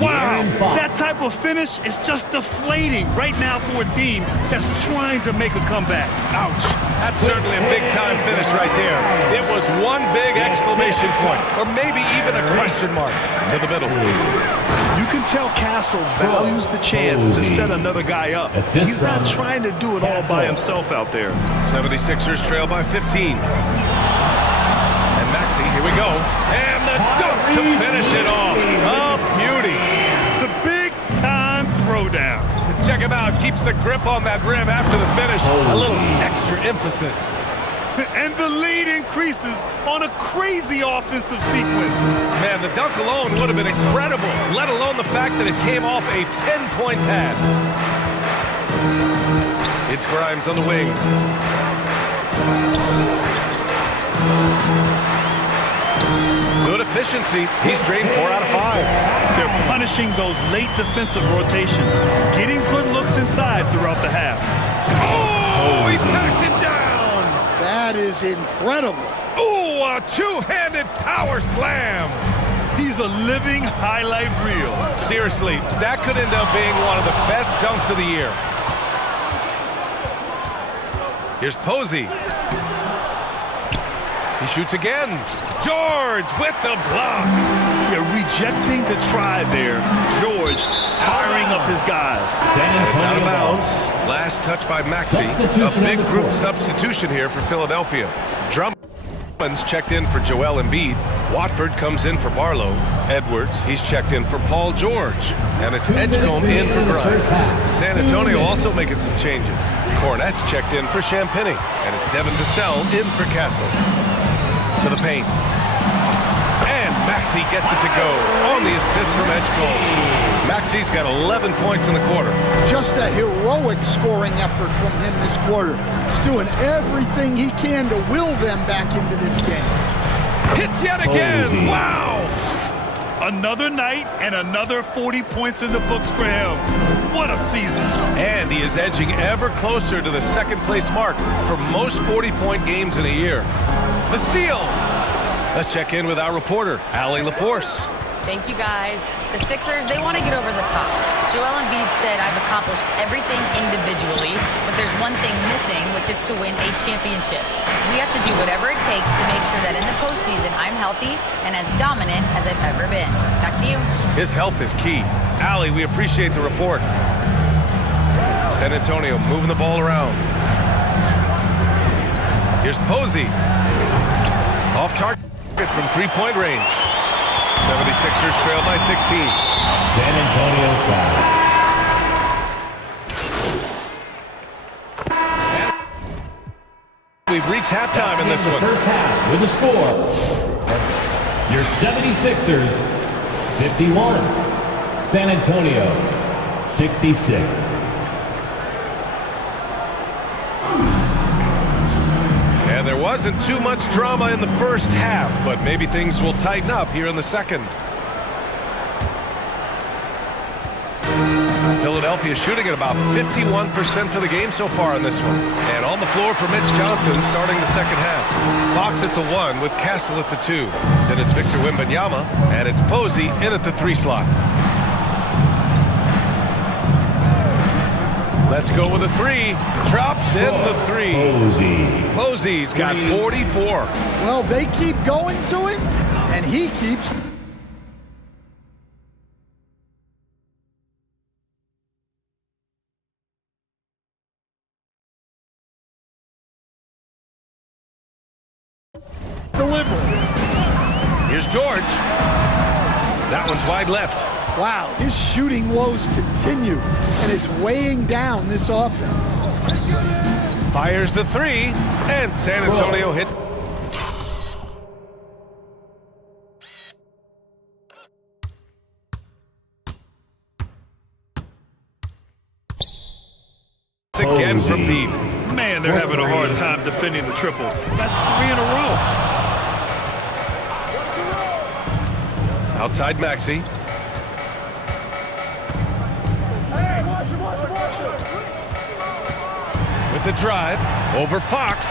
Wow, that type of finish is just deflating right now for a team that's trying to make a comeback. Ouch. That's certainly a big-time finish right there. It was one big exclamation point, or maybe even a question mark to the middle. You can tell Castle values the chance to set another guy up. He's not trying to do it all by himself out there. 76ers trail by 15. And Maxey, here we go. And the dunk to finish it off. Oh, beauty. The big-time throwdown. Check him out. Keeps the grip on that rim after the finish. A little extra emphasis. And the lead increases on a crazy offensive sequence. Man, the dunk alone would have been incredible, let alone the fact that it came off a pinpoint pass. It's Grimes on the wing. Good efficiency. He's drained 4 out of 5. They're punishing those late defensive rotations, getting good looks inside throughout the half. Oh, he packs it down. That is incredible. Oh, a two-handed power slam. He's a living highlight reel. Seriously, that could end up being one of the best dunks of the year. Here's Posey. He shoots again. George with the block. They're rejecting the try there. George firing up his guys. It's out of bounds. Last touch by Maxey. A big group substitution here for Philadelphia. Drummond's checked in for Joel Embiid. Watford comes in for Barlow. Edwards, he's checked in for Paul George. And it's Edgecombe in for Grimes. San Antonio also making some changes. Cornette's checked in for Champagny. And it's Devin Vassell in for Castle. To the paint. And Maxey gets it to go on the assist from Edgecombe. Maxey's got 11 points in the quarter. Just a heroic scoring effort from him this quarter. He's doing everything he can to will them back into this game. Hits yet again. Wow. Another night and another 40 points in the books for him. What a season. And he is edging ever closer to the second-place mark for most 40-point games in a year. The steal. Let's check in with our reporter, Allie LaForce. Thank you, guys. The Sixers, they want to get over the top. Joel Embiid said, I've accomplished everything individually, but there's one thing missing, which is to win a championship. We have to do whatever it takes to make sure that in the postseason, I'm healthy and as dominant as I've ever been. Back to you. His health is key. Allie, we appreciate the report. San Antonio moving the ball around. Here's Posey. Off target from three-point range. 76ers trail by 16. San Antonio foul. We've reached halftime in this one. First half with a score. Your 76ers 51. San Antonio 66. And there wasn't too much drama in the first half, but maybe things will tighten up here in the second. Philadelphia shooting at about 51% for the game so far in this one. And on the floor for Mitch Johnson starting the second half. Fox at the 1 with Castle at the 2. Then it's Victor Wembanyama, and it's Posey in at the 3 slot. Let's go with a 3. Drops in the 3. Posey's got 44. Well, they keep going to him, and he keeps... delivering. Here's George. That one's wide left. Wow, his shooting woes continue, and it's weighing down this offense. Fires the 3, and San Antonio hits. Again from deep. Man, they're having a hard time defending the triple. That's 3 in a row. Outside Maxey. With the drive, over Fox.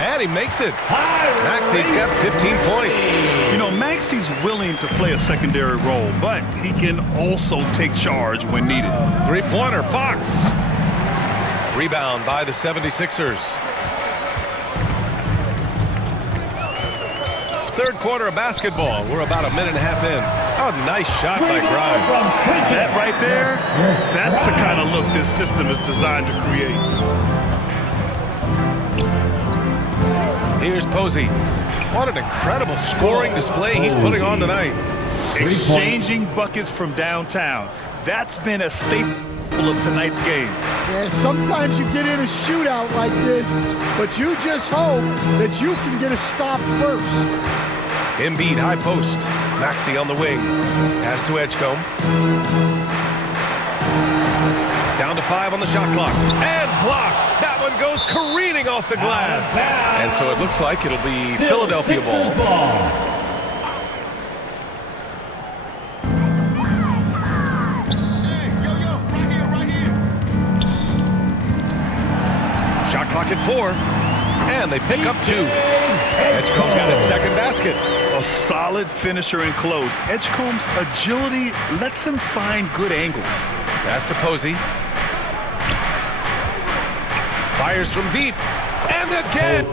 And he makes it. Maxey's got 15 points. You know, Maxey's willing to play a secondary role, but he can also take charge when needed. Three-pointer, Fox. Rebound by the 76ers. Third quarter of basketball. We're about a minute and a half in. Oh, nice shot by Grimes. That right there, that's the kind of look this system is designed to create. Here's Posey. What an incredible scoring display he's putting on tonight. Exchanging buckets from downtown. That's been a staple of tonight's game. Yeah, sometimes you get in a shootout like this, but you just hope that you can get a stop first. Embiid high post. Maxey on the wing. Pass to Edgecombe. Down to 5 on the shot clock. And blocked. That one goes careening off the glass. And so it looks like it'll be Philadelphia ball. Shot clock at 4. And they pick up 2. Edgecombe's got his second basket. A solid finisher in close. Edgecombe's agility lets him find good angles. Pass to Posey. Fires from deep. And again.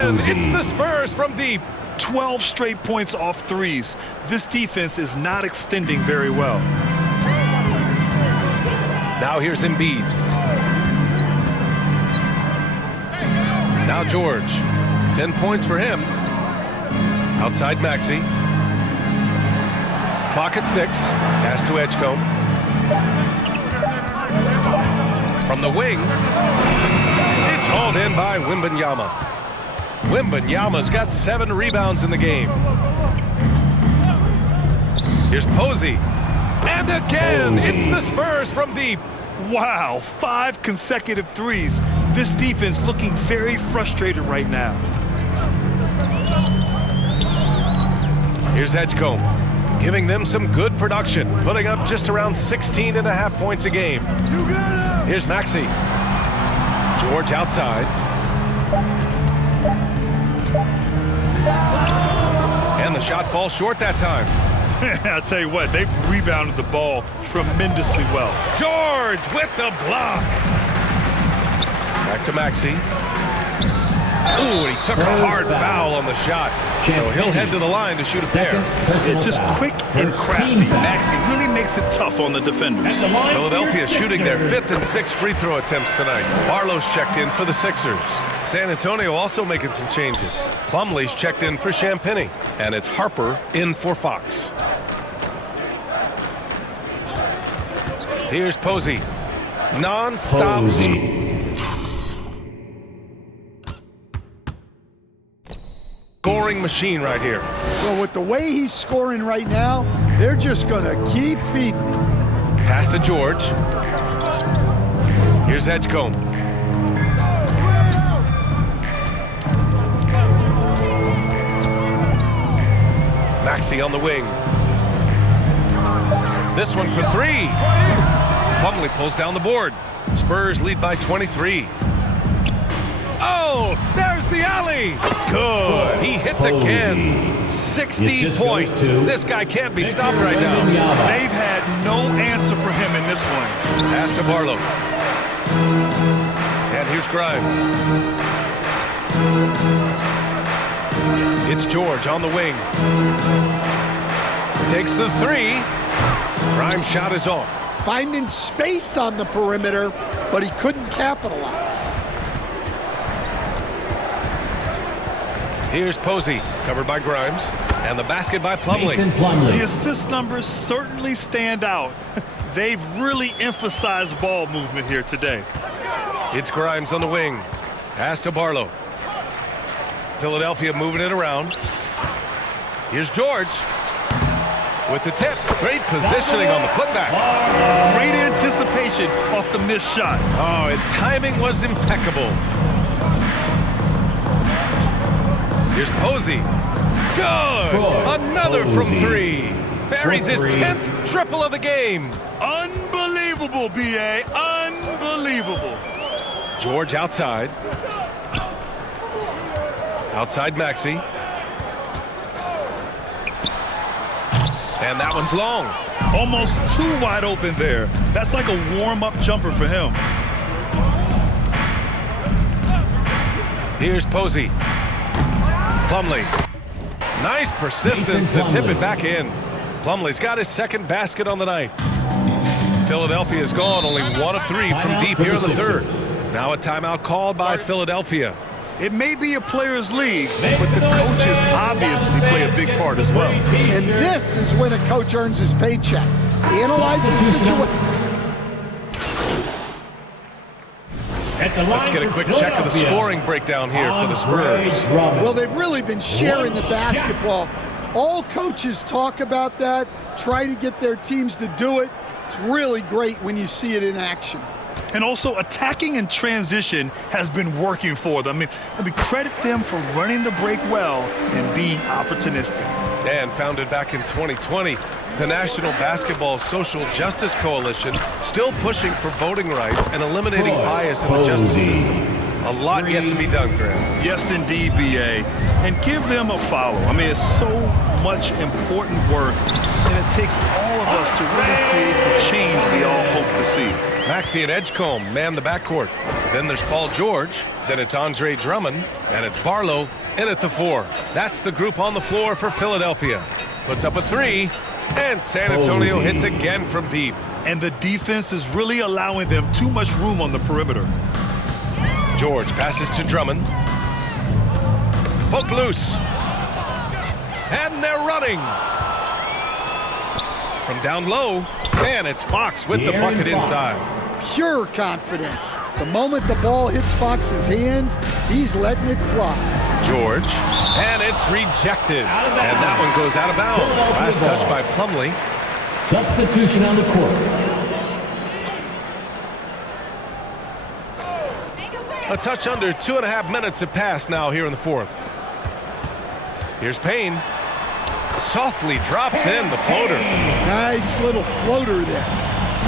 And it's the Spurs from deep. 12 straight points off threes. This defense is not extending very well. Now here's Embiid. Now George. 10 points for him. Outside Maxey. Clock at 6. Pass to Edgecombe. From the wing. It's hauled in by Wembanyama. Wembanyama's got 7 rebounds in the game. Here's Posey. And again, it's the Spurs from deep. Wow, 5 consecutive threes. This defense looking very frustrated right now. Here's Edgecombe, giving them some good production, putting up just around 16.5 points a game. Here's Maxey. George outside. And the shot falls short that time. I'll tell you what, they've rebounded the ball tremendously well. George with the block. Back to Maxey. Ooh, and he took a hard foul on the shot. So he'll head to the line to shoot a pair. Just quick and crafty. Maxey really makes it tough on the defenders. Philadelphia shooting their 5th and 6th free throw attempts tonight. Barlow's checked in for the Sixers. San Antonio also making some changes. Plumlee's checked in for Champagny. And it's Harper in for Fox. Here's Posey. Non-stop. Scoring machine right here. Well, with the way he's scoring right now, they're just going to keep feeding him. Pass to George. Here's Edgecombe. Maxey on the wing. This one for 3. Plumlee pulls down the board. Spurs lead by 23. Oh, there's the alley. Good. He hits again. 60 points. This guy can't be stopped right now. They've had no answer for him in this one. Pass to Barlow. And here's Grimes. It's George on the wing. Takes the 3. Grimes' shot is off. Finding space on the perimeter, but he couldn't capitalize. Here's Posey, covered by Grimes, and the basket by Plumlee. The assist numbers certainly stand out. They've really emphasized ball movement here today. It's Grimes on the wing. Pass to Barlow. Philadelphia moving it around. Here's George with the tip. Great positioning on the putback. Great anticipation off the missed shot. Oh, his timing was impeccable. Here's Posey. Good. Another from 3. Buries his 10th triple of the game. Unbelievable, B.A. Unbelievable. George outside. Outside Maxey. And that one's long. Almost too wide open there. That's like a warm-up jumper for him. Here's Posey. Plumlee. Nice persistence to tip it back in. Plumlee's got his second basket on the night. Philadelphia's gone only 1 of 3 from deep here in the third. Now a timeout called by Philadelphia. It may be a players' league, but the coaches obviously play a big part as well. And this is when a coach earns his paycheck. Analyze the situation. Let's get a quick check of the scoring breakdown here for the Spurs. Well, they've really been sharing the basketball. All coaches talk about that, try to get their teams to do it. It's really great when you see it in action. And also, attacking in transition has been working for them. I mean, credit them for running the break well and being opportunistic. And founded back in 2020, the National Basketball Social Justice Coalition still pushing for voting rights and eliminating bias in the justice system. A lot yet to be done, Graham. Yes, indeed, BA. And give them a follow. I mean, it's so much important work, and it takes all of us to really create the change we all hope to see. Maxey and Edgecombe man the backcourt. Then there's Paul George. Then it's Andre Drummond. And it's Barlow in at the 4. That's the group on the floor for Philadelphia. Puts up a 3. And San Antonio hits again from deep. And the defense is really allowing them too much room on the perimeter. George passes to Drummond. Poked loose. And they're running. From down low. And it's Fox with the bucket inside. Pure confidence. The moment the ball hits Fox's hands, he's letting it fly. George. And it's rejected. And that one goes out of bounds. Last touch by Plumlee. Substitution on the court. A touch under 2.5 minutes have passed now here in the fourth. Here's Payne. Softly drops in the floater. Nice little floater there.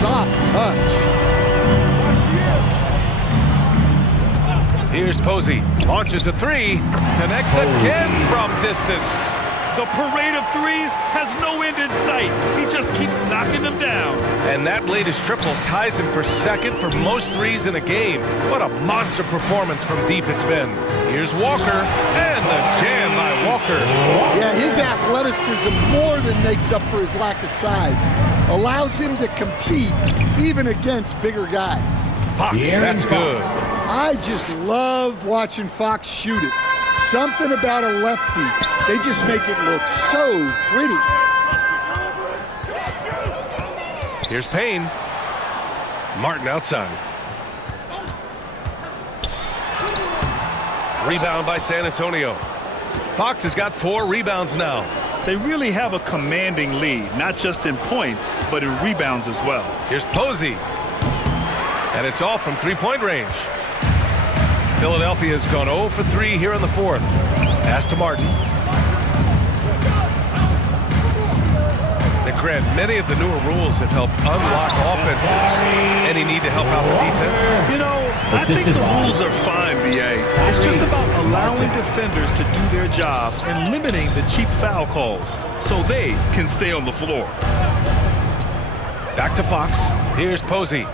Soft touch. Here's Posey. Launches a 3. Connects again from distance. The parade of threes has no end in sight. He just keeps knocking them down. And that latest triple ties him for second for most threes in a game. What a monster performance from deep it's been. Here's Walker, and the jam by Walker. Yeah, his athleticism more than makes up for his lack of size. Allows him to compete even against bigger guys. Fox, that's good. I just love watching Fox shoot it. Something about a lefty. They just make it look so pretty. Here's Payne. Martin outside. Rebound by San Antonio. Fox has got 4 rebounds now. They really have a commanding lead, not just in points, but in rebounds as well. Here's Posey. And it's all from three-point range. Philadelphia has gone 0 for 3 here in the fourth. Pass to Martin. Now, Grant, many of the newer rules have helped unlock offenses. Any need to help out the defense? You know, I think the rules are fine, BA. It's just about allowing defenders to do their job and limiting the cheap foul calls so they can stay on the floor. Back to Fox. Here's Posey.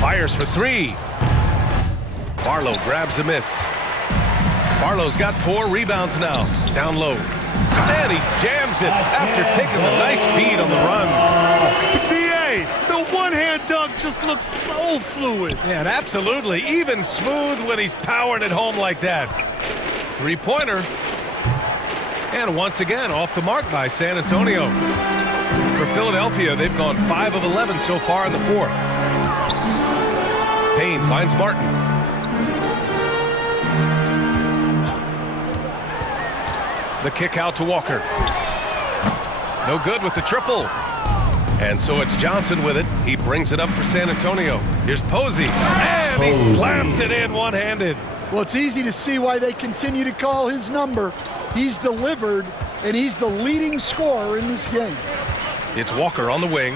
Fires for 3. Barlow grabs a miss. Barlow's got 4 rebounds now. Down low. And he jams it after taking a nice feed on the run. BA, the one-hand dunk just looks so fluid. Yeah, and absolutely even smooth when he's powering it home like that. 3-pointer. And once again, off the mark by San Antonio. For Philadelphia, they've gone 5 of 11 so far in the fourth. Payne finds Martin. The kick out to Walker. No good with the triple. And so it's Johnson with it. He brings it up for San Antonio. Here's Posey. And he slams it in one-handed. Well, it's easy to see why they continue to call his number. He's delivered, and he's the leading scorer in this game. It's Walker on the wing.